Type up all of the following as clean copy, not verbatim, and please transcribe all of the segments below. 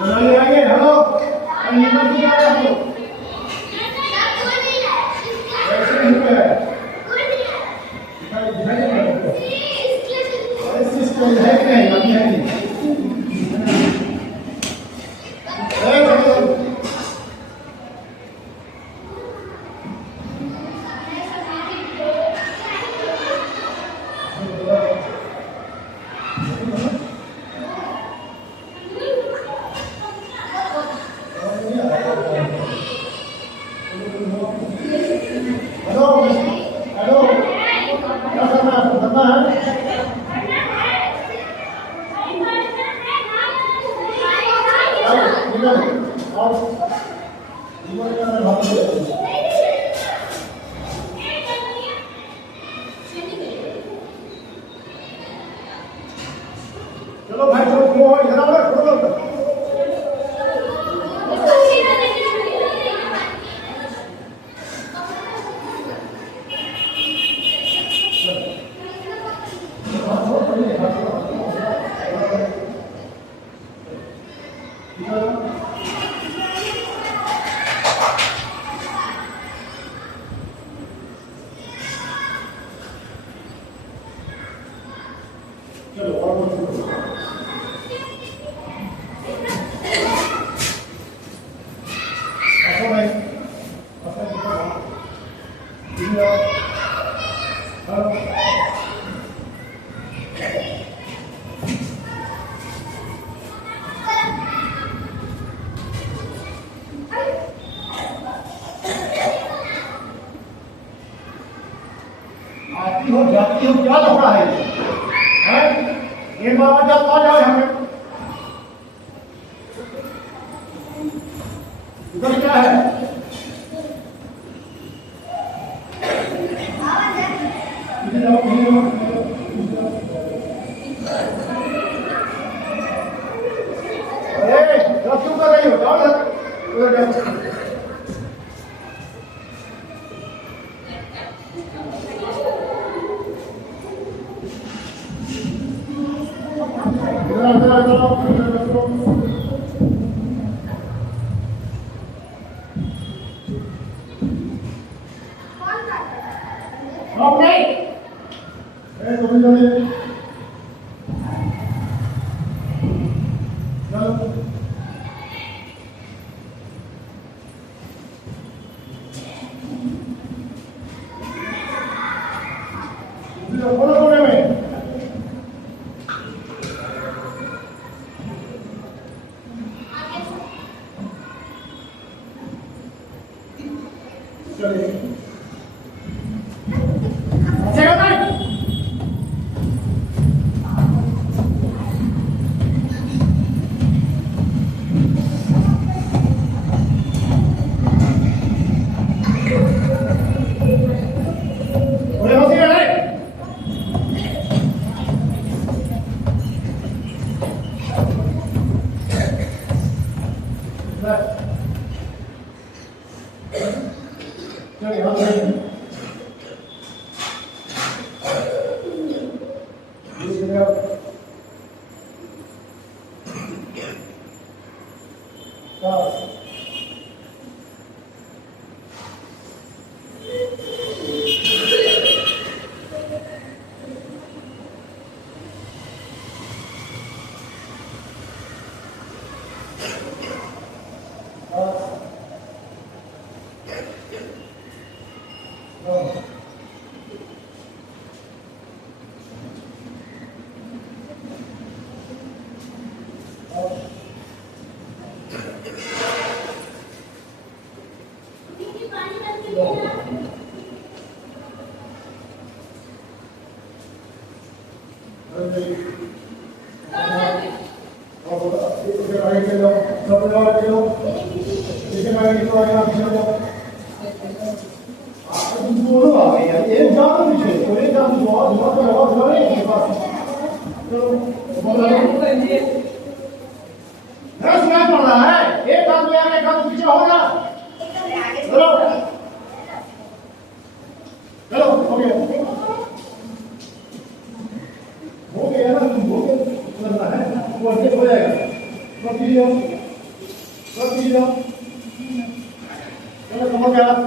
आइए आइए हेलो नीचे क्या है आपको ऐसे नहीं है दिखाई दिखाई नहीं आपको ऐसे स्कूल है कि नहीं अभी है नहीं चलो भाई चलो इधर आओ चलो आती हो जाती हो क्या लफड़ा है हैं ये बाबा जब आ जाओ हमें इधर क्या है इधर आओ अरे क्या क्यों कर रही हो जाओ उधर जाओ हो गया ना, हो गया करना है वो अच्छे हो जाएगा। Surat di sini. Jangan kemudian.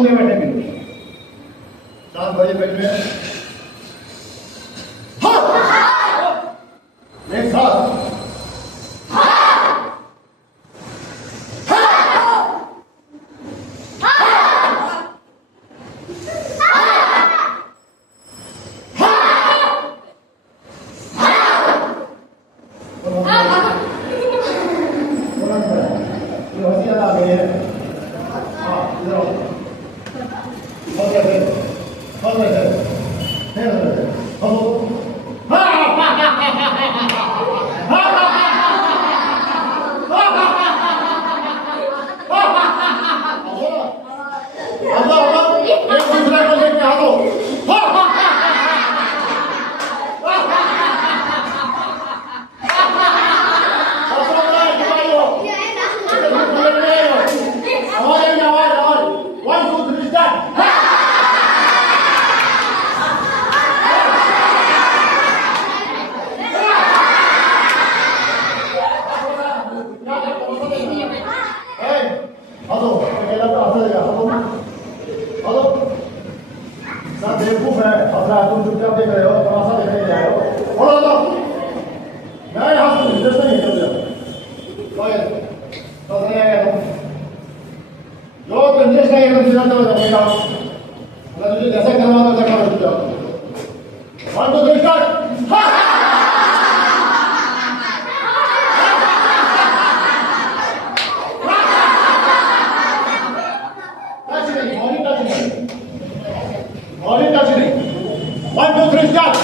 घूमने बैठेंगे। शांत भरिए पेट में। एक साथ बेवकूफ है। तुम चुपचाप देख रहे हो, तमाशा देखने जा रहे हो। बोलो तो मैं यहाँ से निर्देश नहीं कर दिया तो नहीं आएगा तुम जो निर्देश नहीं है सीधा चलो जाएगा। अगर तुझे जैसे करवा तो करवा दो चुपचाप। 1 2 3 स्टार्ट। Body touch नहीं। 1 2 3 start।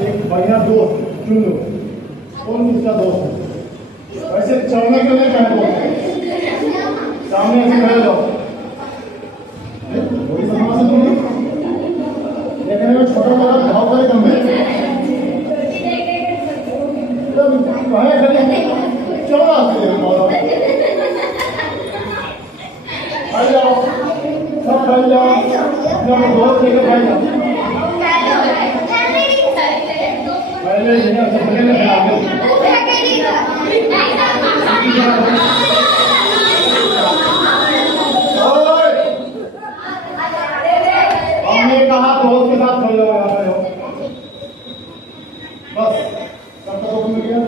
एक बढ़िया दोस्त चुन लो। कौन उसका दोस्त है? वैसे चलने के लिए क्या बोलते हैं? सामने ऐसे खड़े जाओ। वही समाज से तुम देखने में छोटा बड़ा भाव वाले कम है। चलो आ जाओ, सब बैठ जाओ, अपने दोस्त लेकर बैठ जाओ। पहले हमने कहा दोस्त के साथ खड़े हो बस सबका दोस्त मिल गया।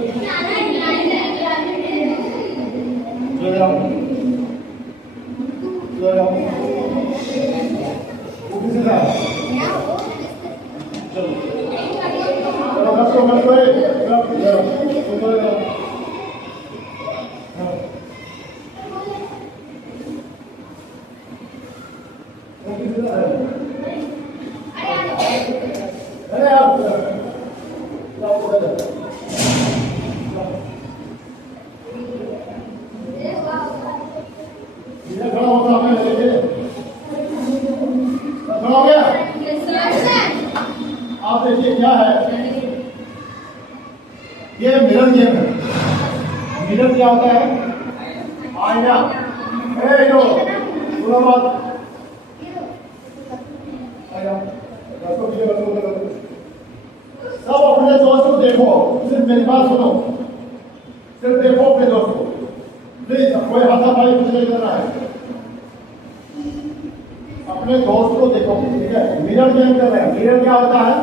आप देखिए क्या है, ये मिरर गेम है। मिरर क्या होता है? आईना। सुनो बात, सब अपने दोस्त को देखो, सिर्फ मेरी बात सुनो, सिर्फ देखो अपने दोस्त को। प्लीज कोई हाथापाई कुछ नहीं करना है, अपने दोस्त को देखो, ठीक है? मिरर गेम कर रहे हैं। मिरर क्या होता है?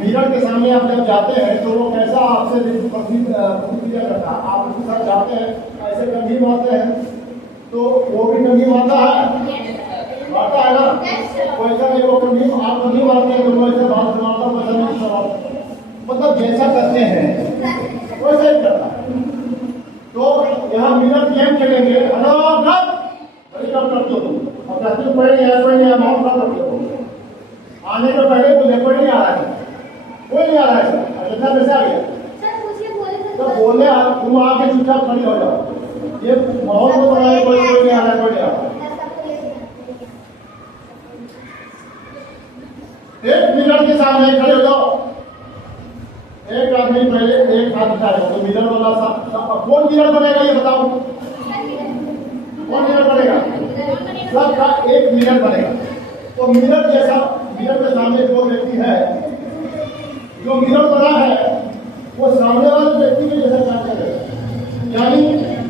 मिरर के सामने आप जब जाते हैं तो वो कैसा आपसे प्रतिक्रिया करता है। आप उसके साथ जाते हैं, ऐसे कंघी मारते हैं तो वो भी कंघी मारता है ना। वो ऐसा नहीं, वो कंघी आप कंघी मारते हैं तो वो ऐसे बात मारता है, मतलब जैसा करते हैं वैसा ही करता है। तो यहाँ मिरर गेम खेलेंगे। करते हो तुम, और कहते हो कोई नहीं है, आने के पहले तो कोई नहीं आ रहा है, कोई नहीं आ रहा है। अयोध्या कैसे आ गया? तो बोले तुम आके चुपचाप खड़ी हो जाओ। ये माहौल को बना है, कोई नहीं आ रहा है, कोई नहीं आ रहा। 1 मिनट के सामने खड़े हो जाओ। एक आदमी पहले एक हाथ उठा रहे तो मिरर वाला कौन मिरर बनेगा ये बताओ? कौन मिरर बनेगा? सबका एक एक मिरर बनेगा। तो मिरर जैसा, मिरर के सामने जो व्यक्ति है, जो मिरर बना है वो सामने वाले व्यक्ति के जैसा काम करेगा। यानी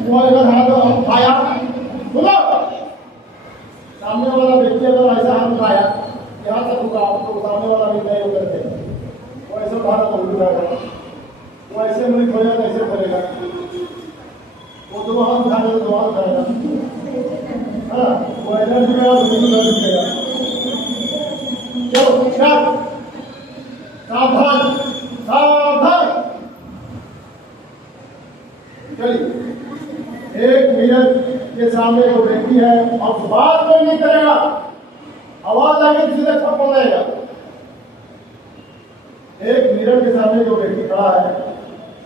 वो अगर हाथ उठाया, बोलो, सामने वाला व्यक्ति अगर ऐसा हाथ उठाया, यहाँ तक उठा, तो सामने वाला भी नहीं उतरते, वो ऐसे उठाना तो उल्टा उठाएगा, वो ऐसे मुड़ी खोलेगा तो ऐसे खोलेगा, वो दो हाथ उठाएगा तो दो हाथ उठाएगा, है ना, वो ऐसा झुकेगा तो दूसरा झुकेगा। चलो स्टार्ट, सावधान सावधान। चलिए, एक मिनट के सामने जो व्यक्ति है, अब बात कोई नहीं करेगा, आवाज आएगी सीधे थप्पड़ जाएगा। एक मिरर के सामने जो व्यक्ति खड़ा है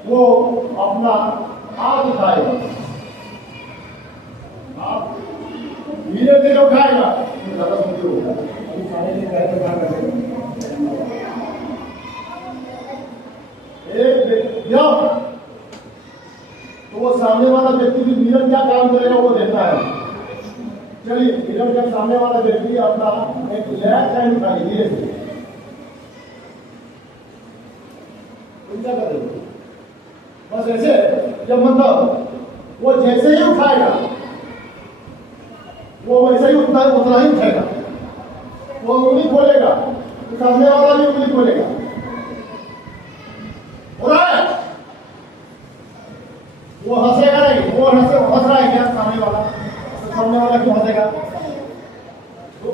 वो अपना हाथ उठाएगा, आप मिरर से उठाएगा, ज्यादा मुश्किल होगा। एक व्यक्ति, तो वो सामने वाला व्यक्ति भी मिरर क्या काम करेगा वो देखता है। चलिए, मिरर के सामने वाला व्यक्ति अपना एक लेफ्ट हैंड उठाइए धीरे से, क्या करेगा बस ऐसे, जब मतलब वो जैसे ही उठाएगा वो वैसे ही उतना ही उठाएगा, वो उंगली खोलेगा तो सामने वाला भी उंगली खोलेगा। हो रहा है, वो हंसेगा नहीं, वो हंस रहा है क्या सामने वाला, तो सामने वाला क्यों हंसेगा। तो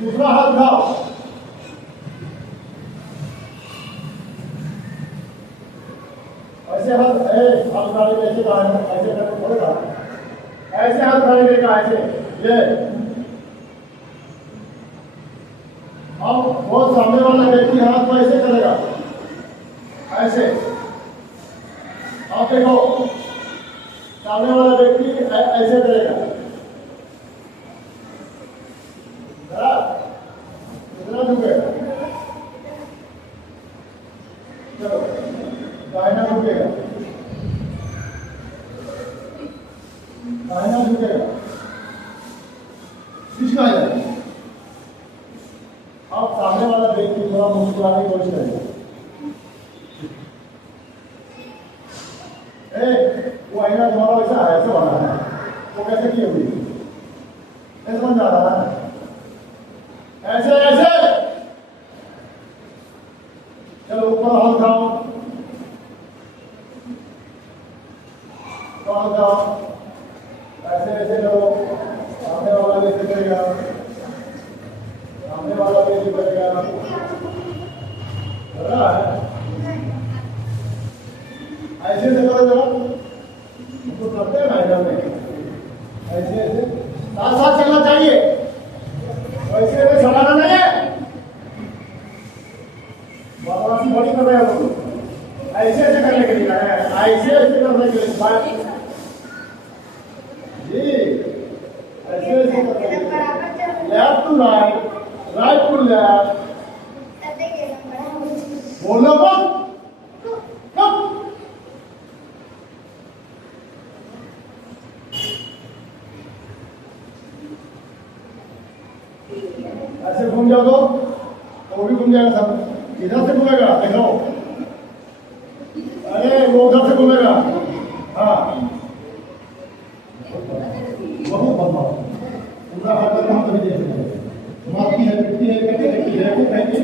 दूसरा हाथ उठाओ, ऐसे हाथ उठाने में ऐसे कहा है, ऐसे करके खोलेगा, ऐसे हाथ उठाने का ऐसे, ये अब वो सामने वाला व्यक्ति हाथ को ऐसे करेगा, ऐसे। आप देखो, सामने वाला व्यक्ति ऐसे करेगा, कितना झुकेगा, चलो दाहिना झुकेगा, दाहिना झुकेगा, पिछला जाएगा। अब सामने वाला व्यक्ति थोड़ा मुस्कुराने की कोशिश करेगा, वो आईना तुम्हारा वैसा है, ऐसे बना है, वो कैसे की हुई, ऐसे बन जा रहा है, ऐसे ऐसे। चलो ऊपर हाथ उठाओ, हाथ उठाओ, ऐसे ऐसे करो, सामने वाला भी ऐसे करेगा, सामने वाला भी ऐसे करेगा, हो रहा है, ऐसे ऐसे करो जरा, तो करते हैं मैडम में, ऐसे ऐसे साथ साथ चलना चाहिए, ऐसे ऐसे चलाना नहीं है, बदमाशी बड़ी कर रहे हो, ऐसे ऐसे करने के लिए है, ऐसे ऐसे करने के लिए जी, ऐसे ऐसे करने के लिए, left to right, right to left, बोलो मत, ऐसे घूम जाओ तो वो भी घूम जाएगा सब, इधर से घूमेगा, देखो, अरे वो उधर से घूमेगा, हाँ बहुत बदमाश, पूरा हाथ हम कभी देख रहे हैं, मारती है, पिटती है, कैसे देखती है, वो कहेगी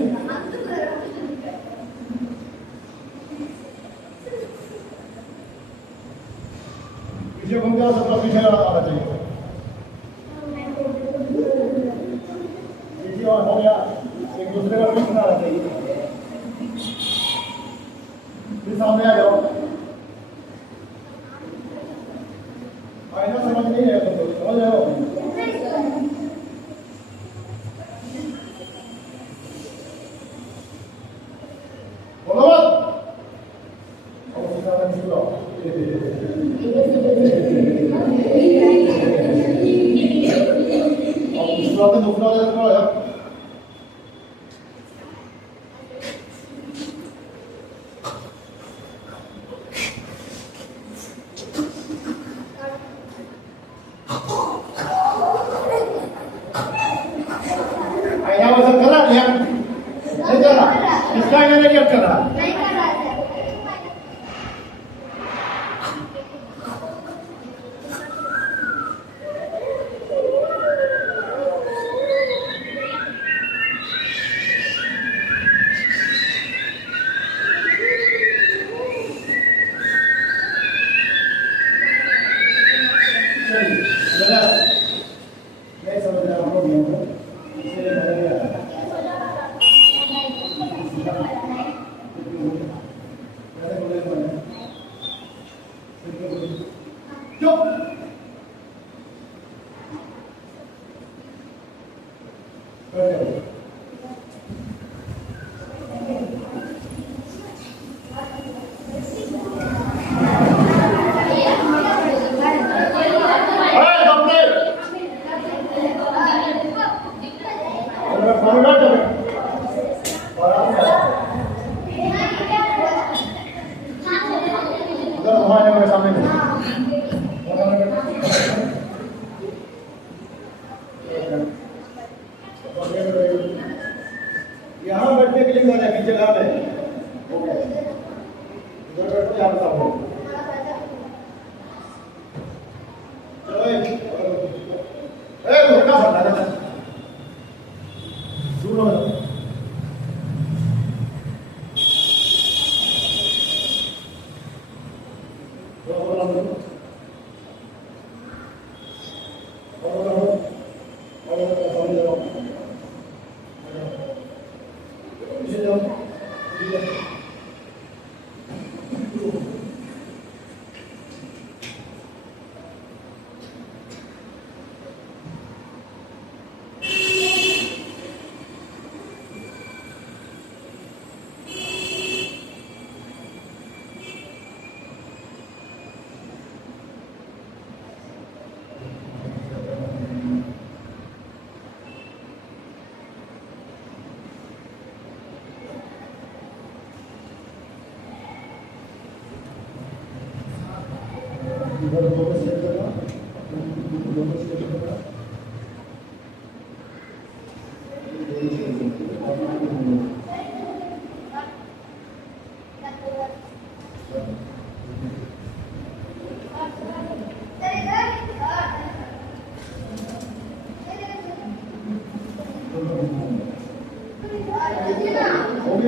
पीछे घूम जाओ, सबका पीछे आना चाहिए, और हो गया, एक दूसरे का पीछे आना चाहिए, फिर सामने आ जाओ, आईना समझ नहीं है तो समझ जाओ, बोलो दूसरा यहाँ बैठने के लिए कौन है कि जगह में इधर बैठो यहाँ बताओ चलो रुका था दूर हो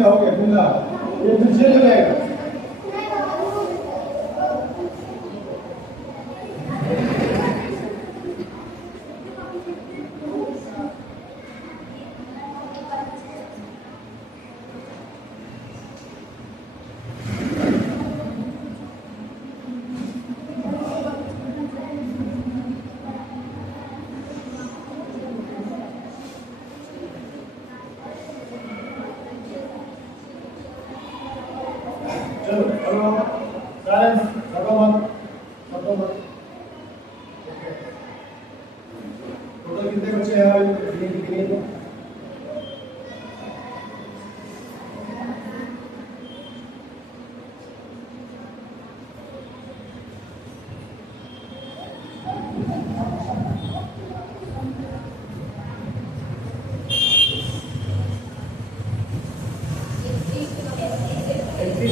हो गया खुला ये पीछे ले जाएगा चलो हेलो साइलेंस सबको मत ओके टोटल कितने बच्चे हैं गिनिए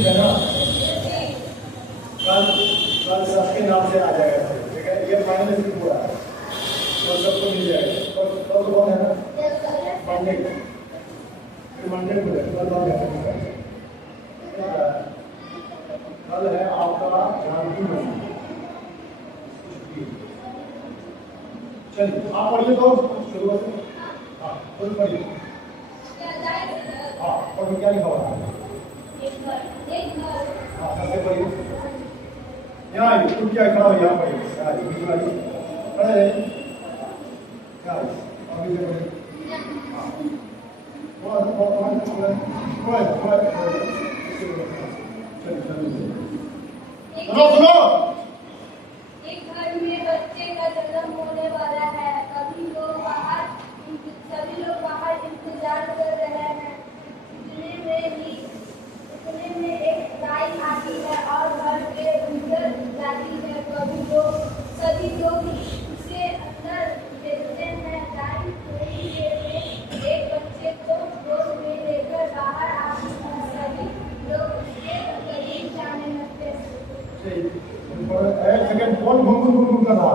है ना कल सबके नाम से आ जाएगा ठीक है ये फाइनल भी पूरा है और सबको मिल जाएगा और कौन है ना मंडे को कल है आपका जानकी मंदिर चलिए आप पढ़िए तो शुरू से हाँ खुद पढ़िए हाँ पढ़िए क्या लिखा हुआ है यहाँ आइए तुम क्या खड़ा हो यहाँ पर बीच वाली खड़े रहे क्या अभी से सुनो सुनो एक घर में बच्चे का जन्म होने वाला है सभी लोग बाहर इंतजार कर रहे हैं इतने में एक गाय आती है और घर के अंदर जाती है सभी लोग उसे अंदर देखते हैं गाय थोड़ी देर में एक बच्चे को गोद में लेकर बाहर आती है सभी लोग उसके करीब जाने लगते हैं एक सेकंड कौन घूम कर रहा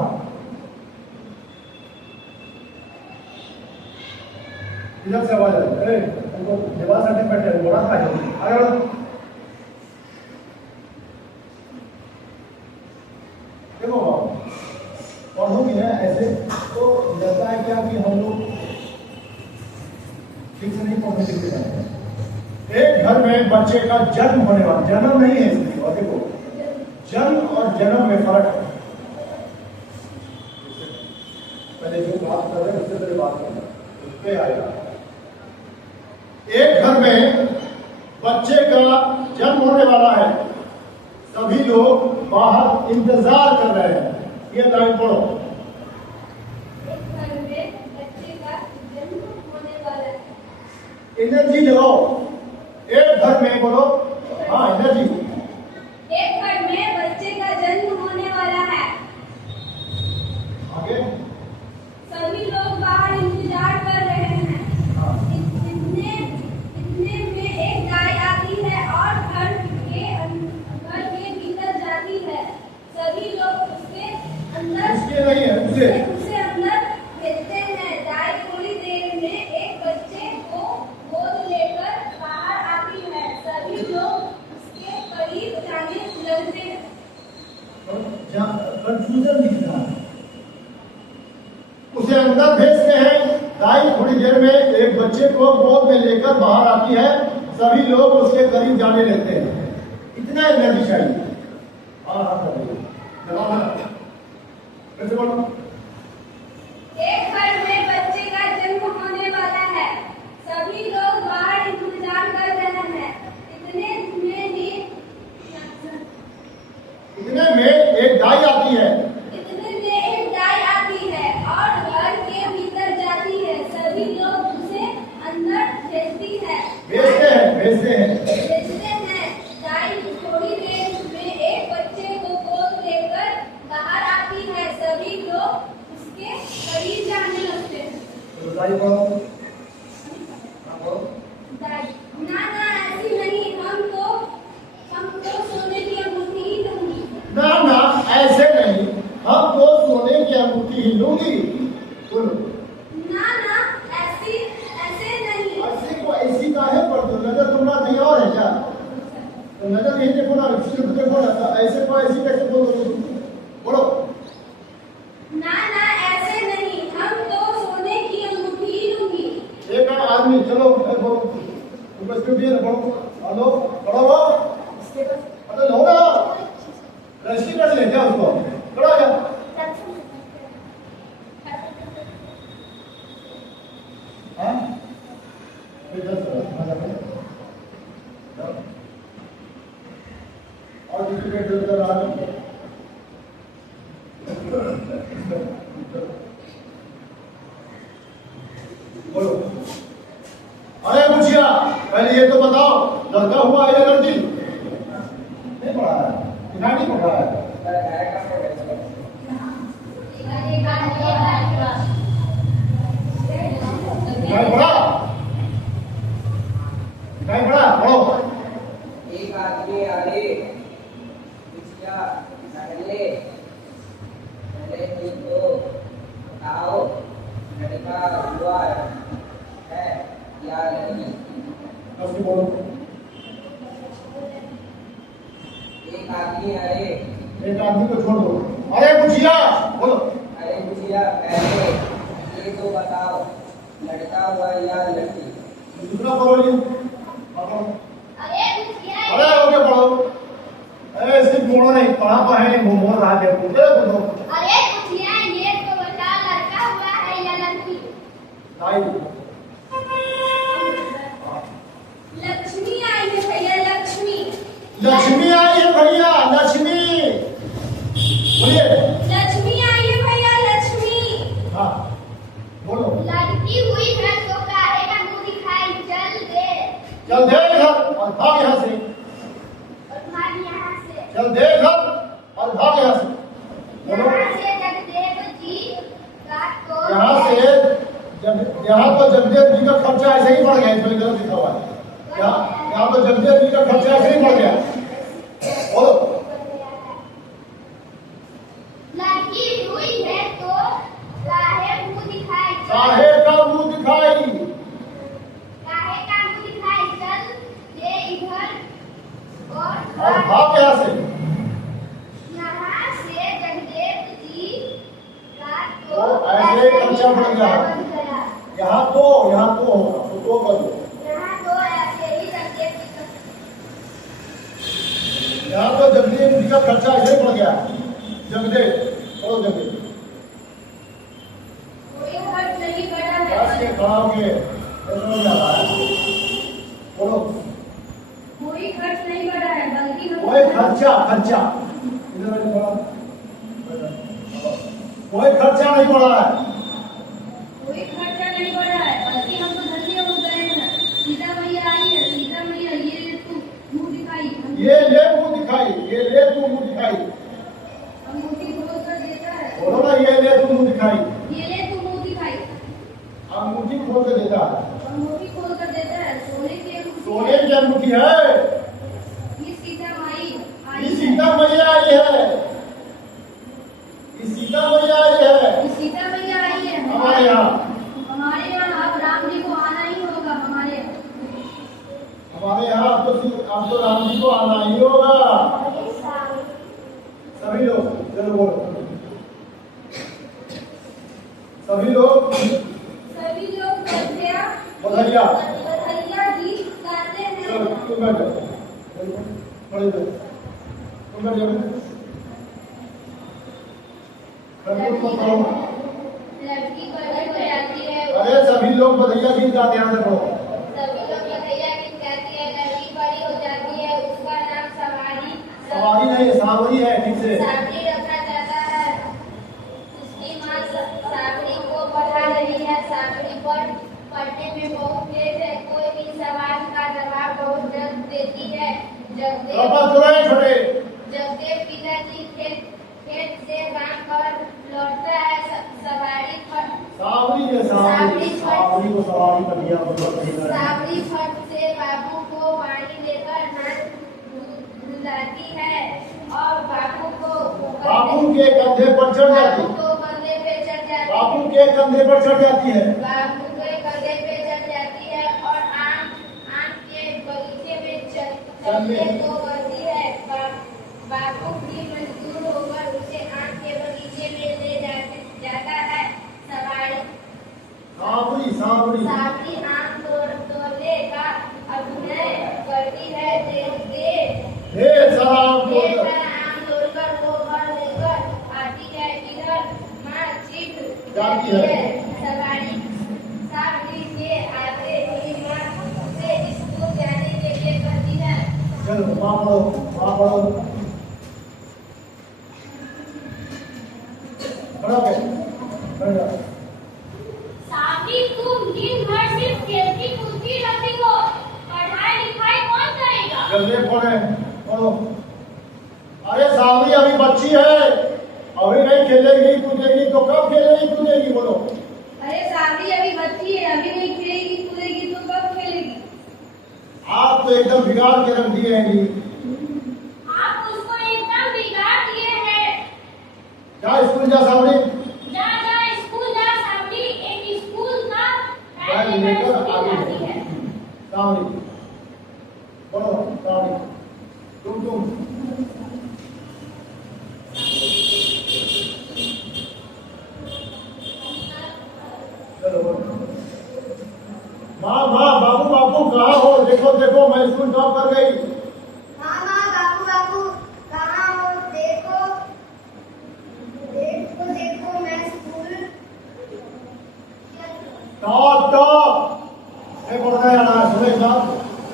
इधर से आवाज आ रही है उनको देवाल साइड बैठे हैं बोला था अगर देखो पढ़ोगी ना ऐसे तो लगता है क्या कि हम लोग ठीक से नहीं पढ़ने लिखते जाते एक घर में बच्चे का जन्म होने वाला जन्म नहीं है इसमें और देखो जन्म और जन्म में फर्क है पहले जो बात कर रहे हैं उससे पहले बात कर रहे हैं उस पर आएगा एक घर में बच्चे का जन्म होने वाला है, सभी लोग बाहर इंतजार कर रहे हैं। ये लाइन पढ़ो। एक घर में बच्चे का जन्म होने वाला है। एनर्जी लगाओ। एक घर में बोलो, हाँ एनर्जी। एक घर में बच्चे का जन्म होने वाला है। आगे। सभी लोग बाहर इंतजार कर रहे हैं। हाँ। इतने में एक गाय आती है और घर के भीतर जाती है। सभी लोग उसके अंदर इसके नहीं है, उसे अंदर भेजते हैं। गाय थोड़ी देर में एक बच्चे को गोद लेकर बाहर आती है। सभी लोग उसके करीब जाने लगते हैं। कंफ्यूजन दिख रहा है। उसे अंदर भेजते हैं। गाय थोड़ी देर में एक बच्चे को गोद में लेकर बाहर आती है। सभी लोग उसके करीब जाने लगते हैं। इतना एनर्जी चाहिए। कैसे बोलो? एक घर में बच्चे का जन्म होने वाला है। सभी लोग बाहर इंतजार कर रहे हैं। इतने में एक गाय आती है। इतने में एक गाय आती है और घर के भीतर जाती है। सभी लोग उसे अंदर भेजते हैं। भेजते हैं। गाय थोड़ी देर में एक बच्चे को गोद लेकर बाहर आती है। सभी लोग उसके करीब जाने लगते हैं। तो गाय बोलो। ना ऐसी नहीं, हम तो सोने की अंगूठी ही लूंगी। ना ऐसे नहीं, हम तो सोने की अंगूठी ही लूंगी। बोलो। ना ऐसे नहीं। ऐसे को ऐसी काहे पर दो? नजर तुम्हारा कहीं और है क्या? तो नजर यही देखो ना, सिर्फ देखो ना। ऐसे को ऐसी कैसे बोलो? बोलो। ना ऐसे नहीं, हम तो सोने की अंगूठी ही लूंगी। एक आदमी, चलो बोलो, उपस्थित है, बोलो। हेलो, पढ़ो। अरे लो ना, रजिस्ट्री कर ले क्या उसको? खड़ा हो जा। हाँ? और किसी के दिल कर रहा है? बोलो। अरे मुझिया, पहले ये तो बताओ, लड़का हुआ है या लड़की? नहीं पढ़ा है, नहीं पढ़ा है। नहीं पढ़ा, पढ़ो। एक आदमी आए, पूछा, पहले ही तो बताओ, लड़का हुआ है या नहीं? कैसे बोलो? एक आदमी आए, एक आदमी को छोड़ दो। अरे मुझिया, बोलो। अरे पूछा, पहले ये तो बताओ, लड़का हुआ या लड़की? दूसरा पढ़ो जी। अरे हो गया, पढ़ो। अरे सिर्फ बोलो नहीं, पढ़ा पाए नहीं, बोल रहा है। बोलो। अरे पूछिए, ये तो बता, लड़का हुआ है या लड़की? लक्ष्मी आई है भैया, लक्ष्मी। लक्ष्मी आई है भैया, लक्ष्मी। बोलिए। लक्ष्मी आई है भैया, लक्ष्मी। हाँ, बोलो। लड़की हुई है तो काहे का मुंह दिखाई? चल दे घर और भाग यहाँ से। और भाग यहाँ से। चल दे घर और भाग यहाँ से। बोलो। यहाँ से जगदेव जी का तो यहाँ तो जगदेव जी का खर्चा ऐसे ही बढ़ गया। इसमें गलत लिखा हुआ है। यहाँ तो जगदेव जी का खर्चा ऐसे ही बढ़ गया। बोलो। लड़की हुई है तो काहे मुंह दिखाई? काहे का मुंह दिखाई? काहे का मुंह दिखाई? चल ये इधर और भाग यहाँ से। यहाँ से जगदेव जी का तो ऐसे खर्चा बढ़ गया। यहाँ तो होगा, तो कर दो। यहाँ तो ऐसे ही जगदेव जी का। यहाँ तो जगदेव जी का खर्चा ऐसे ही बढ़ गया। जगदेव, बोलो जगदेव। कोई फर्क नहीं पड़ा है। खड़ा होके खर्चा खर्चा इधर आइए थोड़ा। कोई खर्चा नहीं पड़ा है। कोई खर्चा नहीं पड़ा है, बल्कि हम तो धन्य हो गए हैं। सीता मैया आई है, सीता मैया ये ले तू मुंह दिखाई। ये ले मुंह दिखाई, ये ले तू मुंह दिखाई। अंगूठी खोल कर देता है। बोलो ना, ये ले तू मुंह दिखाई। ये ले तू मुंह दिखाई। अंगूठी खोल के देता है। अंगूठी खोल कर देता है। सोने की अंगूठी। सोने की अंगूठी है। ये सीता माई आई ये है। सीता मैया आई है। ये सीता मैया आई है ये सीता मैया आई है हमारे यहाँ। हमारे यहाँ। अब राम जी को आना ही होगा हमारे यहाँ। हमारे यहाँ अब तो राम जी को आना ही होगा। सभी लोग चलो बोलो, सभी लोग सभी लोग बधाइया बधाइया गीत गाते चलो हैं। तुम बैठ जाओ, खड़े हो, तुम बैठ जाओ। लड़की बड़ी हो जाती है। अरे सभी लोग बधाइया गीत गाते हैं, देखो सभी लोग बधाइया गीत गाती है। लड़की बड़ी हो जाती है, उसका नाम सवारी सवारी नहीं सावरी है, ठीक से सावरी रखा जाता है। उसकी माँ सावरी को पढ़ा रही है। सावरी पर पढ़ने में बहुत तेज है। कोई भी सवाल का जवाब बहुत जल्द देती है। जगदेव पिताजी खेत से काम कर लौटता है। सवारी पर सावरी है, सावरी सावरी को सवारी कर दिया। सावरी फट से बाबू को पानी लेकर हाथ धुलाती है और बाबू के कंधे पर चढ़ जाती है। बाबू को कंधे पे चढ़ जाती है। बाबू के कंधे पर चढ़ जाती है। बाबू के कंधे पे चढ़ जाती है और आम के बगीचे में चलने को कहती है। बाबू भी मजबूर होकर उसे आम के बगीचे में ले जाता है। सावरी सावरी सावरी आम तोड़ने का अभिनय करती है। ढेर सारा आम ढेर तोड़कर सारा आम तोड़कर वो घर लेकर आती है। इधर माँ चिप जाती है। सावरी के आते ही माँ उसे स्कूल जाने के लिए कहती है। चलो वहाँ पढ़ो, वहाँ पढ़ो, खड़ा के खड़ा जाओ। सावरी तुम दिन भर सिर्फ खेलती कूदती रहती हो, पढ़ाई लिखाई कौन करेगा? जल्दी पढ़े पढ़ो। अरे सावरी अभी बच्ची है, अभी नहीं खेलेगी कूदेगी तो कब खेलेगी कूदेगी बोलो। अरे सावरी अभी बच्ची है, अभी नहीं खेलेगी कूदेगी तो कब खेलेगी? आप तो एकदम बिगाड़ के रख दिए हैं जी। आप उसको एकदम बिगाड़ दिए हैं। जा स्कूल जा सावरी। जा स्कूल जा सावरी। एक स्कूल का बैग लेकर आगे जाती है। सावरी पढ़ो सावरी। तुम चलो माँ बाबू कहाँ हो? देखो देखो मैं स्कूल ड्रॉप कर गई। मामा बाबू कहाँ हो? देखो मैं स्कूल। टॉप एक पढ़ना है ना सुरेश साहब,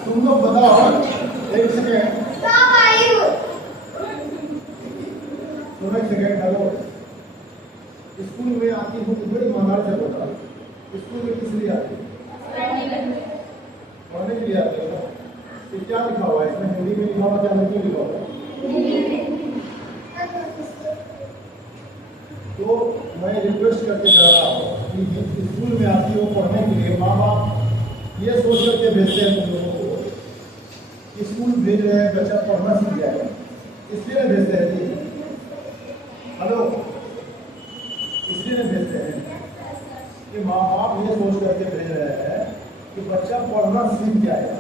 तुम लोग बताओ एक second. Suresh second hello. School में आती हूँ तो बड़ी महाराज से होता है। स्कूल में किस लिए आती है? पढ़ने के लिए आते हो ना? ये क्या लिखा हुआ है इसमें? हिंदी में लिखा हुआ क्या हिंदी में लिखा हुआ है? तो मैं रिक्वेस्ट करके कह रहा हूँ कि स्कूल में आती हो पढ़ने के लिए, माँ बाप ये सोच करके भेजते हैं तुम लोगों को स्कूल भेज रहे हैं बच्चा पढ़ना सीख जाएगा, इसलिए भेजते हैं। हेलो, इसलिए भेजते हैं कि माँ बाप ये सोच करके भेज रहे हैं कि बच्चा पढ़ना सीख जाएगा,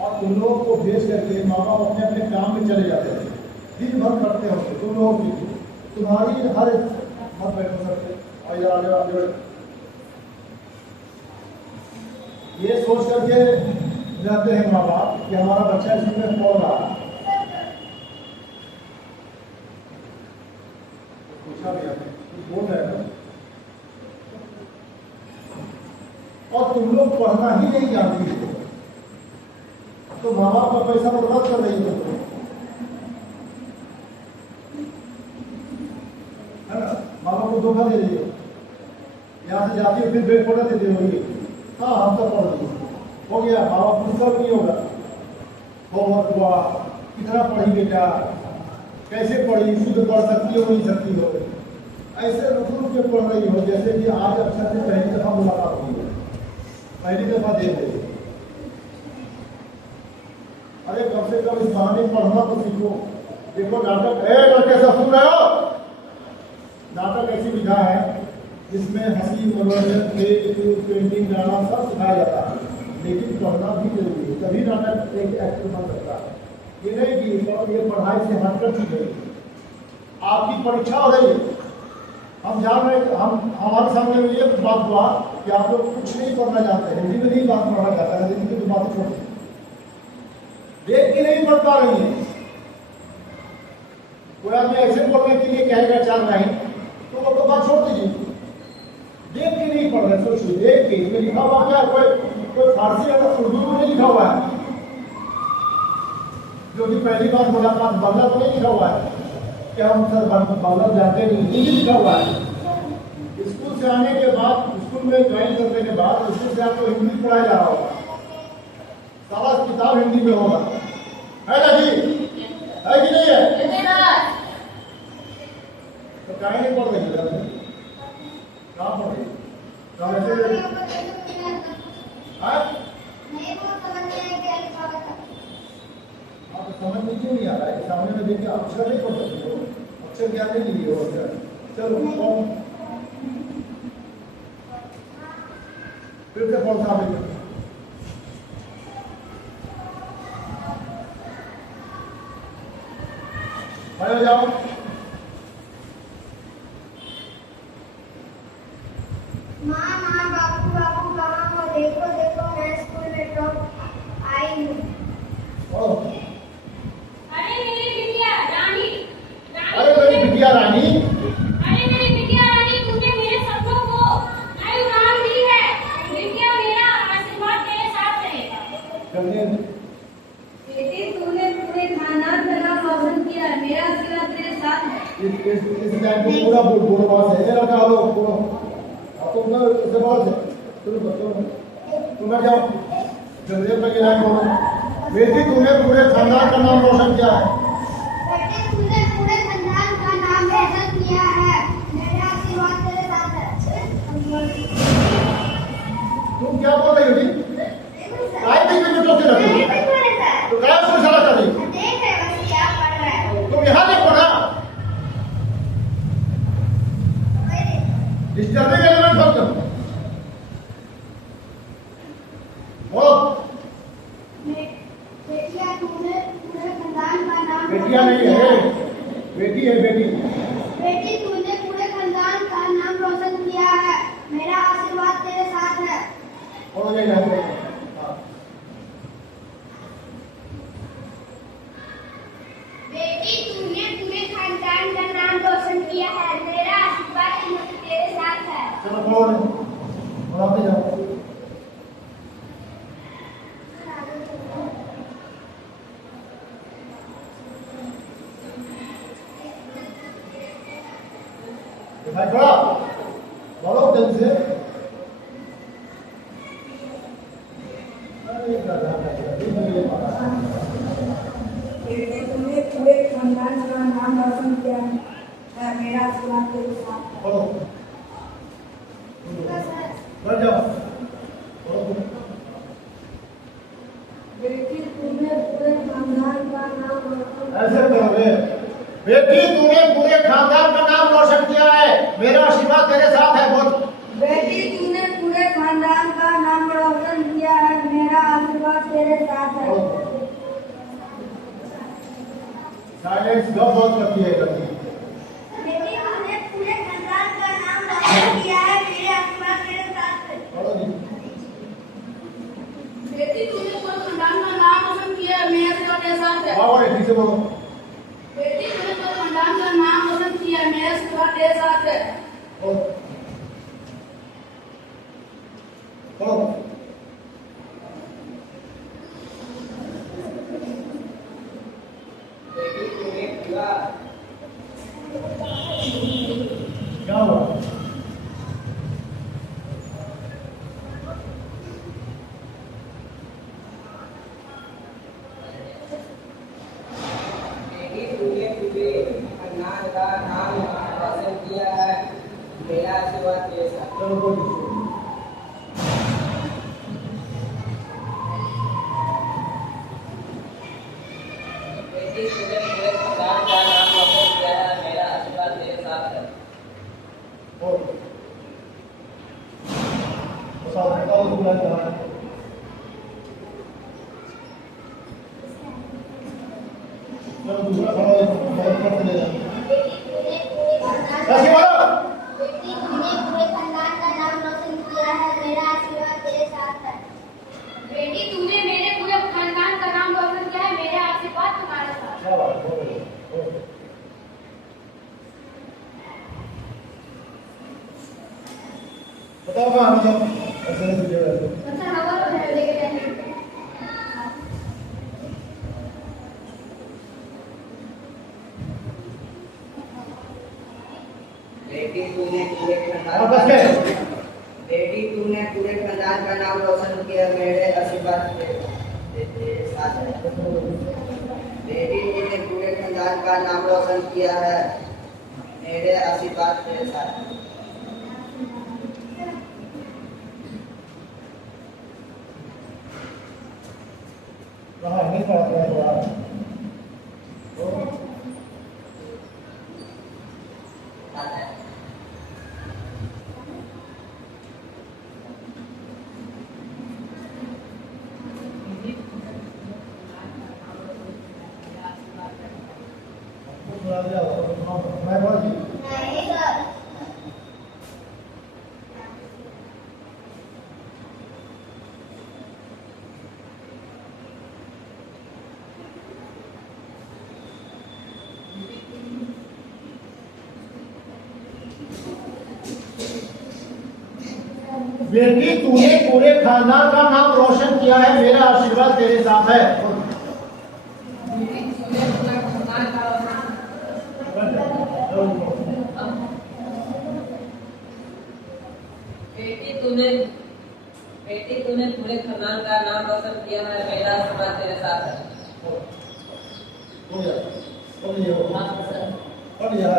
और तुम लोगों को भेज करके माँ बाप अपने अपने काम में चले जाते हैं, दिन भर करते होंगे तुम लोगों की, तुम्हारी हर मत बैठ सकते और इधर आगे आगे ये सोच करके जाते हैं माँ बाप कि हमारा बच्चा स्कूल में पढ़ रहा है। पूछा भी आपने कुछ बोल रहे हैं और तुम लोग पढ़ना ही नहीं जानती हो तो माँ बाप का पैसा बर्बाद कर रही हो। अंगूठा दे दीजिए, यहाँ से जाती है फिर ब्रेक फोटा दे दीजिए। हाँ हम सब पढ़ लीजिए, हो गया। बाबा पुस्तक नहीं होगा, होमवर्क हुआ, कितना पढ़ी बेटा, कैसे पढ़ी, शुद्ध पढ़ सकती हो नहीं सकती हो, ऐसे रुक के पढ़ रही हो जैसे कि आज अक्षर से पहली दफा मुलाकात हुई है, पहली दफा देख रही हो। अरे कम से कम इस बहाने पढ़ना तो सीखो। देखो नाटक है, कैसा सुन रहे हो? नाटक ऐसी विधा है जिसमें हंसी, मनोरंजन, खेल कूद, पेंटिंग, गाना सब सिखाया जाता है, लेकिन पढ़ना भी जरूरी है, तभी नाटक एक एक्टर बन सकता है। ये नहीं कि ये पढ़ाई से हटकर चीज है। आपकी परीक्षा हो रही है, हम जान रहे, हम हमारे सामने में ये बात हुआ कि आप लोग कुछ नहीं पढ़ना चाहते, हिंदी में नहीं बात पढ़ना चाहता है, हिंदी की तो बात छोड़ देख के नहीं पढ़ पा रही है। कोई आदमी ऐसे बोलने के लिए कहेगा चार नहीं, तो वो तो बात छोड़ दीजिए। देख के नहीं पढ़ रहे, सोचिए, देख के इसमें लिखा हुआ क्या, कोई फारसी या उर्दू में नहीं लिखा हुआ है, जो कि पहली बार मुलाकात, बांग्ला तो नहीं लिखा हुआ है कि हम सर बांग्ला जानते नहीं, हिंदी लिखा हुआ है। स्कूल से आने के बाद, स्कूल में ज्वाइन करने के बाद स्कूल से आपको हिंदी पढ़ाया जा रहा होगा, सारा किताब हिंदी में होगा, है ना जी, है कि नहीं है? तो कहीं नहीं पढ़ रही है, कहाँ पढ़ रही है? आपको समझ में क्यों नहीं आ रहा है? सामने में देखिए, अक्षर नहीं पढ़ सकते हो, अक्षर ज्ञान नहीं लिए हो अक्षर। चलो फिर से पढ़ सामने खड़े जाओ। माँ माँ, बाबू बाबू कहाँ हो? देखो देखो, मैं स्कूल में टॉप आई हूँ। अरे मेरी बिटिया रानी, अरे मेरी बिटिया रानी, अरे मेरी बिटिया रानी, तूने मेरे सपनों को नई उड़ान दी है। बिटिया, मेरा आशीर्वाद तेरे साथ रहेगा। बेटी, तूने पूरे खानदान का नाम रोशन किया है, मेरा आशीर्वाद तेरे साथ है। इस टाइम को पूरा बोल बात है, ये लगा लो पूरा, आप तो ना इसे बात है, चलो बच्चों तुम ना जाओ, जल्दी लगे लाइन बोलो। बेटी, तूने पूरे खानदान का नाम रोशन किया है। बेटी, तूने पूरे खानदान का नाम रोशन किया है, मेरा आशीर्वाद तेरे साथ है। तुम क्या बोल रही हो जी? काय देख के बेटों से रखी तो काय उसको इशारा कर रही? देख रहे बस क्या पढ़ रहा है। तुम यहाँ देखो ना, इस जर्नी के एलिमेंट फर्क करो। बोलो। बेटिया, तूने पूरे खानदान का नाम, बेटिया नहीं है, बेटी है, बेटी। बेटी, तूने पूरे खानदान का नाम रोशन किया है, मेरा आशीर्वाद तेरे साथ है। बोलो ये यहाँ पे। बेटी, तूने पूरे खानदान का नाम रोशन किया है, मेरा आशीर्वाद तेरे साथ है। चलो बोलो, बोलाते जाओ। भाई बड़ा बोलो जल्दी से। तुमने पूरे खानदान का नाम रोशन किया है, मेरा आशीर्वाद तेरे साथ है। बोलो बढ़ जाओ, बोलो। बेटी, तुमने पूरे खानदान का नाम रोशन ऐसे करोगे? बेटी, तूने पूरे खानदान का नाम रोशन किया है, मेरा आशीर्वाद तेरे साथ है। बोल। बेटी, तूने पूरे खानदान का नाम रोशन किया है, मेरा आशीर्वाद तेरे साथ है। साइलेंस गप बहुत करती है लड़की। बेटी, तूने पूरे खानदान का नाम रोशन किया है, मेरे आशीर्वाद तेरे साथ है। बोलो जी। बेटी, तूने पूरे खानदान का नाम रोशन किया है, मेरा आशीर्वाद तेरे साथ है। और ठीक से बोलो। बेटी, तूने पूरे खानदान का नाम रोशन किया है, मेरा आशीर्वाद तेरे साथ है। बोलो। बोलो। बेटी, तूने पूरा क्या हुआ? बताओ दूसरा क्या है? चलो दूसरा खड़ा हो, बहुत करते ले जाओ। कैसे बोलो? बेटी तूने पूरे खानदान का नाम रोशन किया है, मेरा आशीर्वाद तेरे साथ है। बेटी तूने मेरे पूरे खानदान का नाम रोशन किया है, मेरे आशीर्वाद तुम्हारे साथ। क्या बात है? बताओ कहाँ हम सब ऐसे नहीं जुड़े रहते। अच्छा हवा उधर लेके जाएंगे। बेटी तूने पूरे आपस खानदान में बेटी तूने पूरे खानदान का नाम रोशन किया, मेरे आशीर्वाद तेरे साथ है। बेटी तूने पूरे खानदान का नाम रोशन किया है, मेरे आशीर्वाद तेरे साथ है। कहाँ नहीं पढ़ा थोड़ा। मैं बोल दी। नहीं सर। बेटी तूने पूरे खानदान का नाम रोशन किया है, मेरा आशीर्वाद तेरे साथ है। बेटी तूने पूरे खानदान का नाम रोशन किया है, मेरा आशीर्वाद तेरे साथ है। हो गया, हो गया, हो गया।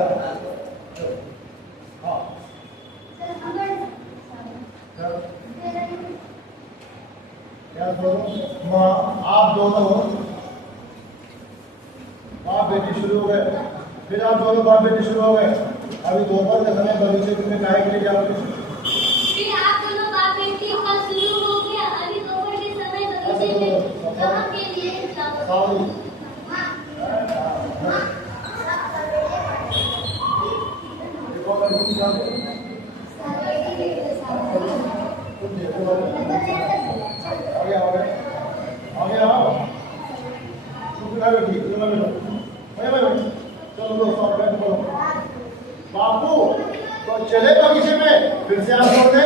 हाँ। क्या दोनों माँ आप दोनों बाप बेटी शुरू हो गए, फिर आप दोनों बाप बेटी शुरू हो गए। अभी दोपहर के समय बगीचे में काहे के लिए जाओगे? फिर आप दोनों बाप बेटी का शुरू हो गया, अभी दोपहर के समय बगीचे में कहाँ के लिए जाओगे? सावरी। देखो अगर तुम जाओगे, तुम देखो आगे आओ, आगे आओ। तुम किधर बैठी? तुम बैठो। चलो लो सब बैठ बोलो। बापू तो चले बगीचे में, फिर से आप छोड़ दे।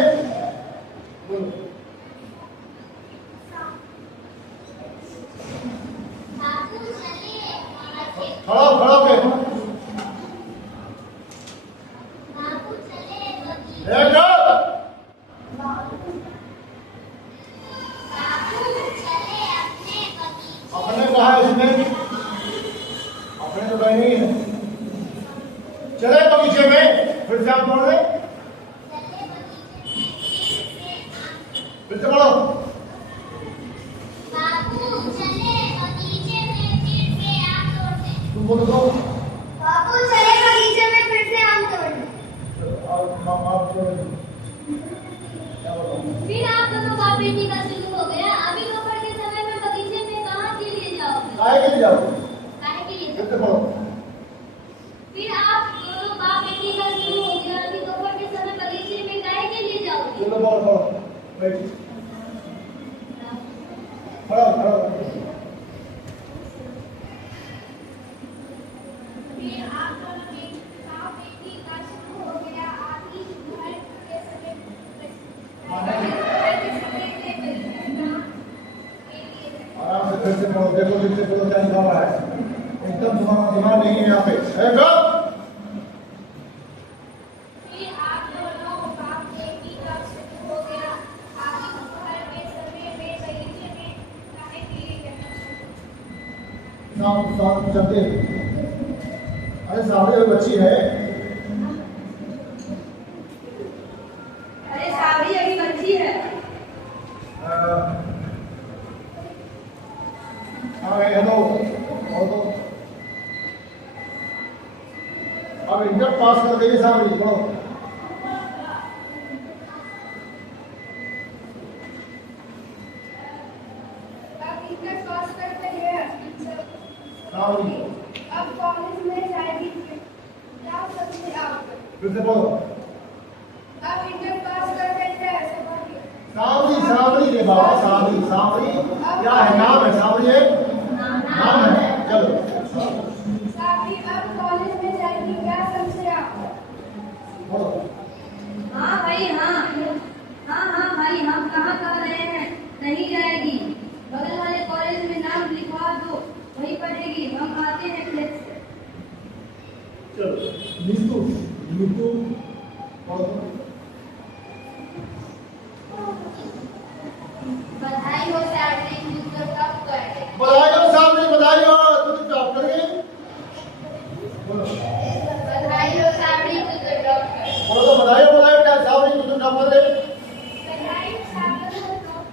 खड़ा खड़ा के अपने कहा है इसमें, अपने तो कहीं नहीं है। चले बगीचे में, फिर से आप बोल रहे, फिर से बोलो। तुम बोलो तो। बाबू चले बगीचे में फिर से आम तोड़ने। आप क्या बोलो? फिर आप दोनों बाप बेटी का शुरू हो गया, अभी दोपहर के समय में बगीचे में कहाँ के लिए जाओगे? काहे के लिए जाओ? काहे के लिए? फिर से बोलो। फिर आप दोनों बाप बेटी का शुरू हो गया, अभी दोपहर के समय बगीचे में काहे के लिए जाओगे? बोलो बोलो बोलो। बैठ। खड़ा खड़ा। फिर आप दोनों बाप बेटी का शुरू हो गया, अभी दोपहर के समय आराम से फिर से पढ़ो, देखो फिर से पढ़ो क्या लिखा हुआ है। एकदम तुम्हारा दिमाग नहीं है यहाँ पे। एकदम फिर आप दोनों बाप बेटी का शुरू हो गया, अभी दोपहर के समय में बगीचे में काहे के लिए जाना? साफ साफ चलते। अरे सामने कोई बच्ची है। अरे सावरी अभी बच्ची है। हेलो और तो अब इंटर पास कर देगी सामने पढ़ो। इंटर पास करते हैं सावरी अब कॉलेज में जाएगी क्या समझे आप फिर से बोलो अब इंटर पास करते हैं सावरी सावरी रे बाबा सावरी सावरी क्या है नाम है सावरी एक नाम है चलो सावरी अब कॉलेज में जाएगी क्या समझे आप बोलो हाँ भाई हाँ भाई हम कहाँ कह रहे हैं नहीं जाएगी बगल वाले कॉलेज में नाम लिखवा दो वहीं पढ़ेगी हम आते हैं फ्लेक्स से चलो नीतू नीतू बोलो बधाई हो सावरी तू तो टॉप कर दे बधाई हो सावरी बधाई हो तुम टॉप कर गई बोलो बधाई हो सावरी तू तो टॉप कर बोलो बधाई हो क्या सावरी तुम टॉप कर गई बधाई हो सावरी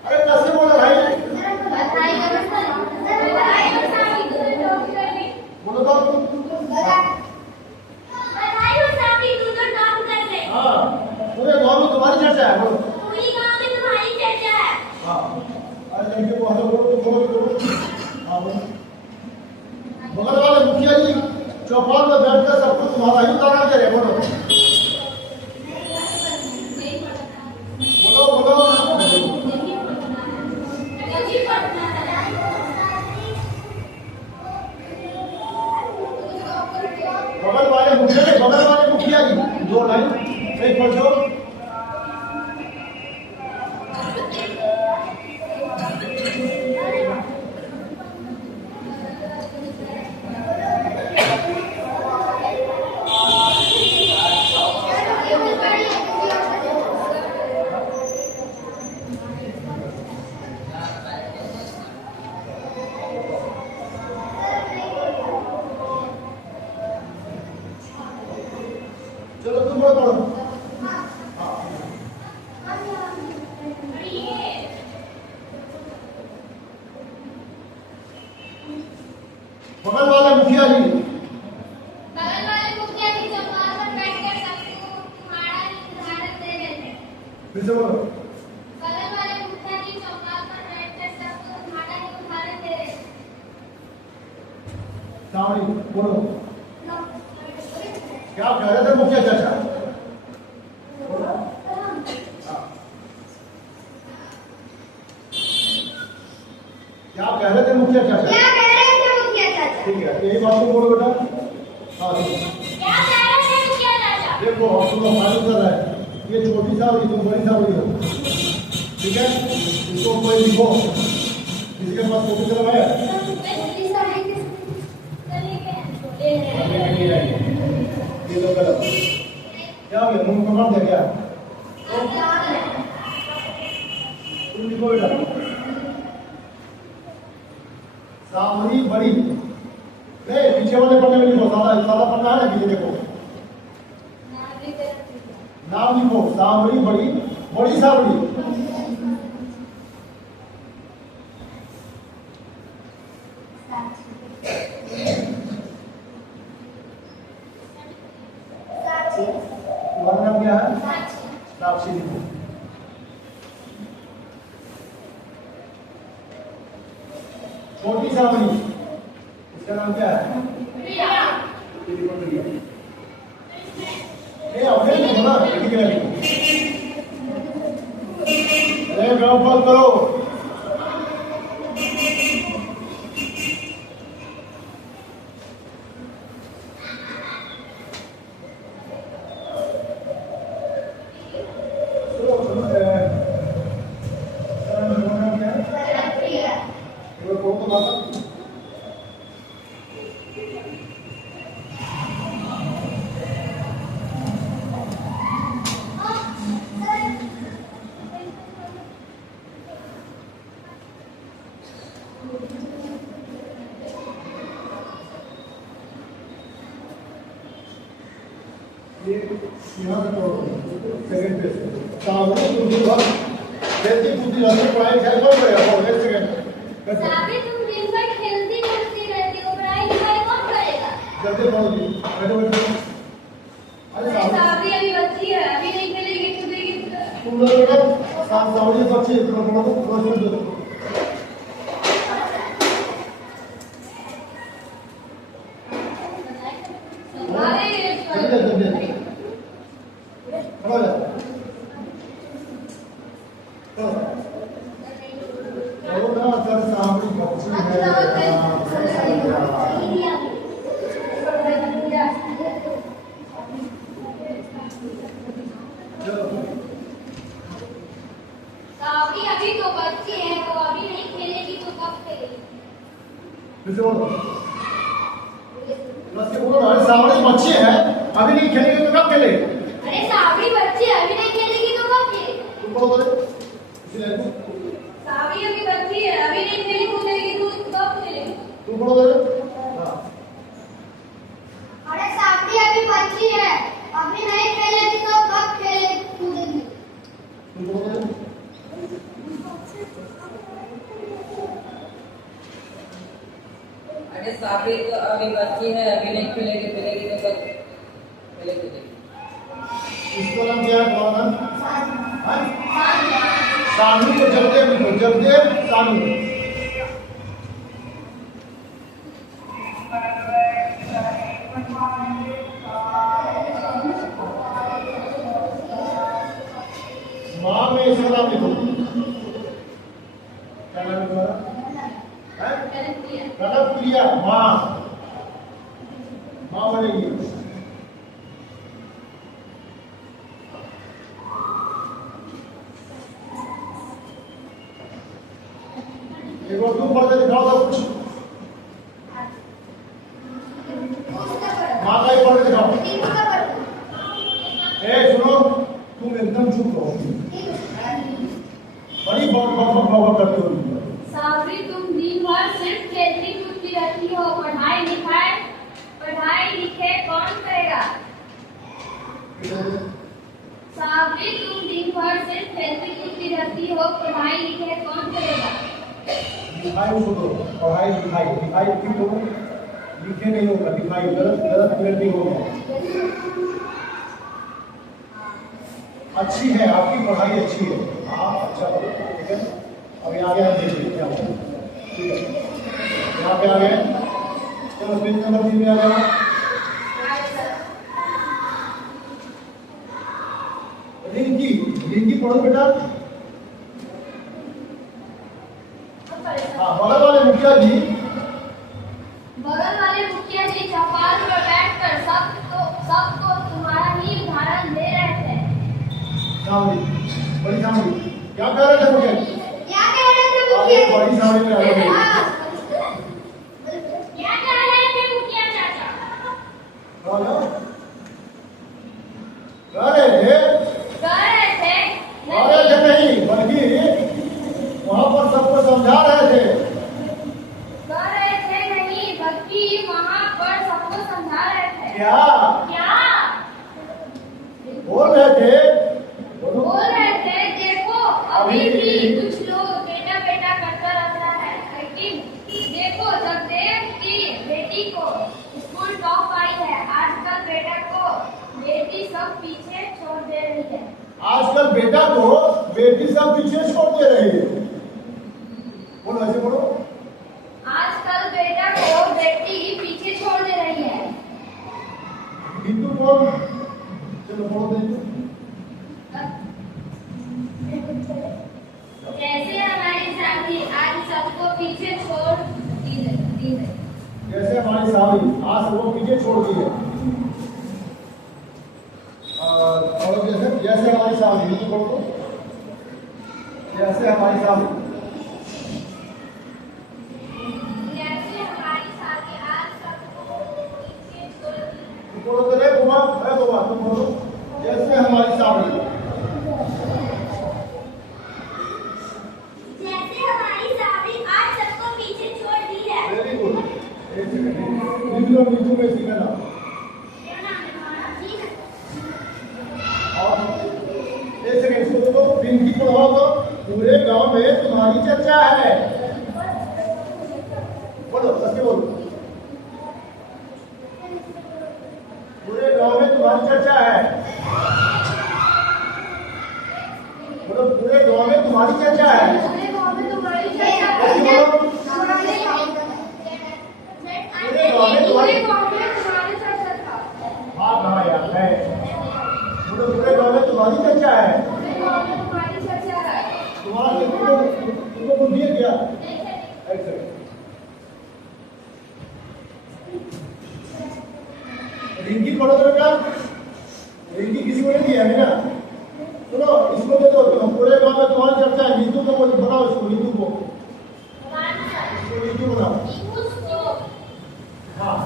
अरे कैसे बोलो भाई बधाई हो सावरी तू तो टॉप कर दे बोलो तो बधाई हो साथी, तू तो टॉप कर दे। हाँ पूरे गाँव में तुम्हारी चर्चा है बोलो पूरी गांव में तुम्हारी चर्चा है। हाँ अरे लड़के को हलो बोलो बोलो हाँ बोलो बगल वाले मुखिया जी चौपाल में बैठकर सब कुछ तुम्हारा ही उतारा करे बोलो बोलो बोलो मुझे पढ़ना है। बगल वाले मुखिया जी दो लाइन एक पढ़ो चलो तुम लोग पढ़ो बगल वाले मुखिया जी बगल वाले मुखिया जी चौपाल पर बैठकर सबको तुम्हारा उदाहरण दे रहे थे। फिर से बोलो बगल वाले मुखिया जी चौपाल पर बैठकर सबको तुम्हारा उदाहरण दे रहे थे। सावरी बोलो क्या कह रहे थे मुखिया चाचा बोलो हाँ। क्या कह रहे थे मुखिया चाचा क्या कह रहे थे मुखिया चाचा ठीक है यही बात को बोलो बेटा हाँ ठीक है। क्या कह रहे थे मुखिया चाचा? देखो हम तुम लोग मालूम कर रहा है ये छोटी सावरी तुम बड़ी सावरी हो ठीक है इसको कोई लिखो किसी के पास कॉपी कलम है मेरी साड़ी किस चले गए? ये लो कलम क्या हो गया मुंह पकड़ दिया क्या तुम लिखो बेटा सावरी बड़ी नहीं पीछे वाले पन्ने में लिखो सादा सादा पन्ना है ना पीछे देखो नाम लिखो सावरी बड़ी बड़ी सावरी तुम्हारा नाम क्या है साक्षी लिखो छोटी सावरी इसका नाम क्या है प्रिया। ये लिखो प्रिया ये अपने लिखो ना ठीक है अरे गाँव बंद करो सुनो सुनो नाम क्या है ये कौन सा बात ये यहाँ से पढ़ो सेकंड पेज सावरी तुम बहुत जल्दी बुद्धि रहती पढ़ाई लिखाई कौन करेगा पढ़ो एक सेकंड साबी, तुम दिन भर खेलती रहती हो, पढ़ाई लिखाई कौन करेगा? जल्दी पढ़ो जी बैठो बैठो अरे सावरी सावरी अभी बच्ची है अभी नहीं खेलेगी कूदेगी तुम लोग बेटा सावरी तो अच्छी है तुम पढ़ो तो चौदह सर सामने बच्ची सावरी अभी तो बच्चे हैं तो अभी नहीं खेलेगी तो कब खेलेगी? हमारे सामने बच्चे हैं अभी नहीं खेलेंगे तो कब खेलेंगे? अरे सावरी बच्चे अभी नहीं खेलेगी तो कब खेलेगी? तुम बोलो सावरी अभी बच्ची है अभी नहीं खेली कूदेगी तो कब खेलेगी? तुम बोलो अरे सावरी अभी बच्ची है अभी नहीं खेलेगी तो कब खेलेगी कूदेगी? तुम बोलो अरे साबरी तो अभी बच्ची है, अभी नहीं खेलेगी खेलेगी तो कब खेलेगी? इसको नाम क्या है? कौन है? सानू को जगदेव लिखो, जगदेव सानू। माँ में इसका नाम लिखो। क्या नाम है तुम्हारा? कनक प्रिया। माँ माँ बनेगी। एक बार तुम पढ़ के दिखाओ तो कुछ। माँ का ही पढ़ के दिखाओ। ए सुनो, तुम एकदम चुप रहो। बड़ी बहुत करती हो। सावरी तुम दिन भर सिर्फ खेलती कूदती रहती हो पढ़ाई लिखे कौन करेगा? सावरी तुम दिन भर सिर्फ खेलती कूदती रहती हो पढ़ाई लिखे कौन करेगा? लिखाई उसको दो, पढ़ाई लिखाई लिखाई क्यों दो? लिखे नहीं होगा, लिखाई गलत नहीं होगा। अच्छी है आपकी पढ़ाई, अच्छी है आप अच्छा करो, ठीक है। अभी आगे हम देखिए क्या होगा, ठीक है। यहाँ पे आ गए, चलो पेज नंबर 3 में आ गया। रिंकी पढ़ो बेटा। हाँ, बगल वाले मुखिया जी चौपाल पर बैठकर सबको तुम्हारा ही उदाहरण दे रहे थे। सावरी, बड़ी सावरी क्या कह रहे थे मुझे? क्या कह रहे थे आगे बड़ी सावरी में आ गए। क्या कह रहे थे मुखिया चाचा? कह रहे थे नहीं, बल्कि वहाँ पर सबको समझा रहे थे। क्या बोल रहे थे? देखो अभी भी कुछ लोग बेटा बेटा करता रहता है, लेकिन देखो जगदेव की बेटी को स्कूल टॉप आई है। आजकल बेटा को बेटी सब पीछे छोड़ दे रही है। आजकल बेटा को बेटी सब पीछे छोड़ दे रही है। बोलो ऐसे बोलो। आजकल बेटा को बेटी पीछे छोड़ दे रही है। हिंदू बोल, चलो बोलो देखो। जैसे हमारी शादी आज सबको पीछे छोड़ दी है। जैसे हमारी सावरी आज सबको पीछे छोड़ दी है। और जैसे हमारी सावरी, हिंदू बोलो। जैसे हमारी सावरी बोलो तो रे कुमार, तुम बोलो। जैसे हमारी सावरी आज सबको पीछे छोड़ दी है। Very good. एक सेकंड, नीतू में सीखना। और एक सेकंड सुनो तो, रिंकी पढ़ाओ तो। पूरे गांव में तुम्हारी चर्चा है। बोलो सच्ची बोलो। पूरे गांव में तुम्हारी चर्चा है। बोलो पूरे गांव में तुम्हारी चर्चा है। पूरे गांव में तुम्हारी बोलो चर्चा था। हाँ कहाँ यार है। बोलो पूरे गांव में तुम्हारी चर्चा है। पूरे गांव में तुम्हारी चर्चा है। तो तुम्हारा तुमको कुछ दिए क्या? एक सेकंड। रिंकी पढ़ो तो बेटा, रिंकी किसी को नहीं दिया है ना? सुनो, इसको दे दो, पूरे गांव में तुम्हारी चर्चा है, हिंदू को बताओ, इसको हिंदू को हिंदू बनाओ। हाँ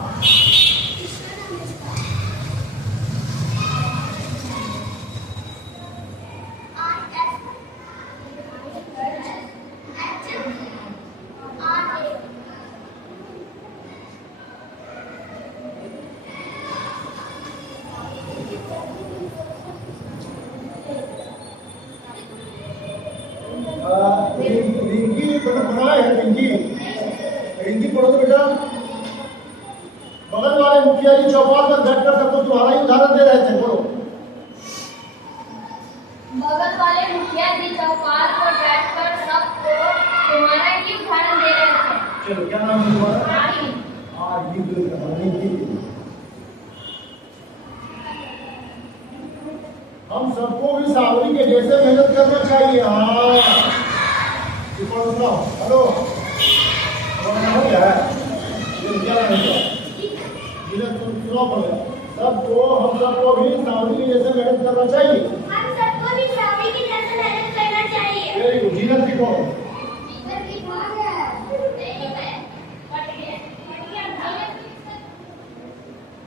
रिंकी बनाए है, रिंकी पढ़ो तो बेटा। बगल वाले मुखिया जी चौपाल पर बैठकर सबको तुम्हारा ही उदाहरण दे रहे थे, बोलो। बगल वाले मुखिया जी चौपाल पर बैठकर सबको तुम्हारा ही उदाहरण दे रहे थे। चलो, क्या नाम है तुम्हारा? आर्यन। हम सबको भी सावरी के जैसे मेहनत करना चाहिए। हाँ, हेलो, हो गया है? क्या नाम है? सबको, हम सबको भी सावरी के जैसे मेहनत करना चाहिए। हम सबको भी सावरी की जैसे मेहनत करना चाहिए। Very good. जीनत लिखो।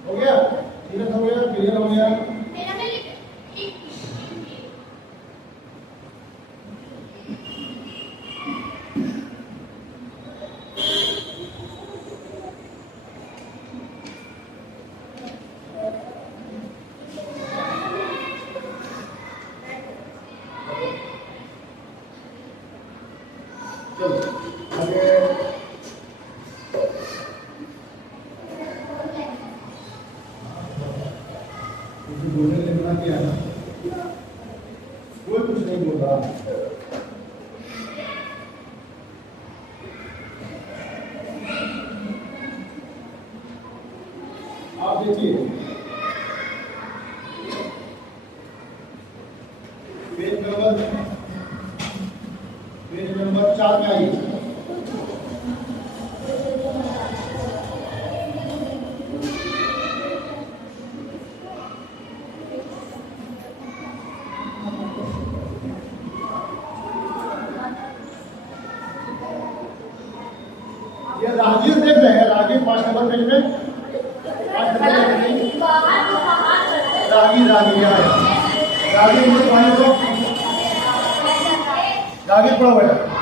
हो गया? जीनत हो गया, क्लियर हो गया। चलो आगे बोलने लगना क्या है? कोई कुछ नहीं बोल रहा। आप देखिए, पेज नंबर 4 में आइए। ये राजीव देख रहे हैं, राजीव 5 नंबर पेज में, 5 नंबर रागी रागी रागी पढ़ो बेटा।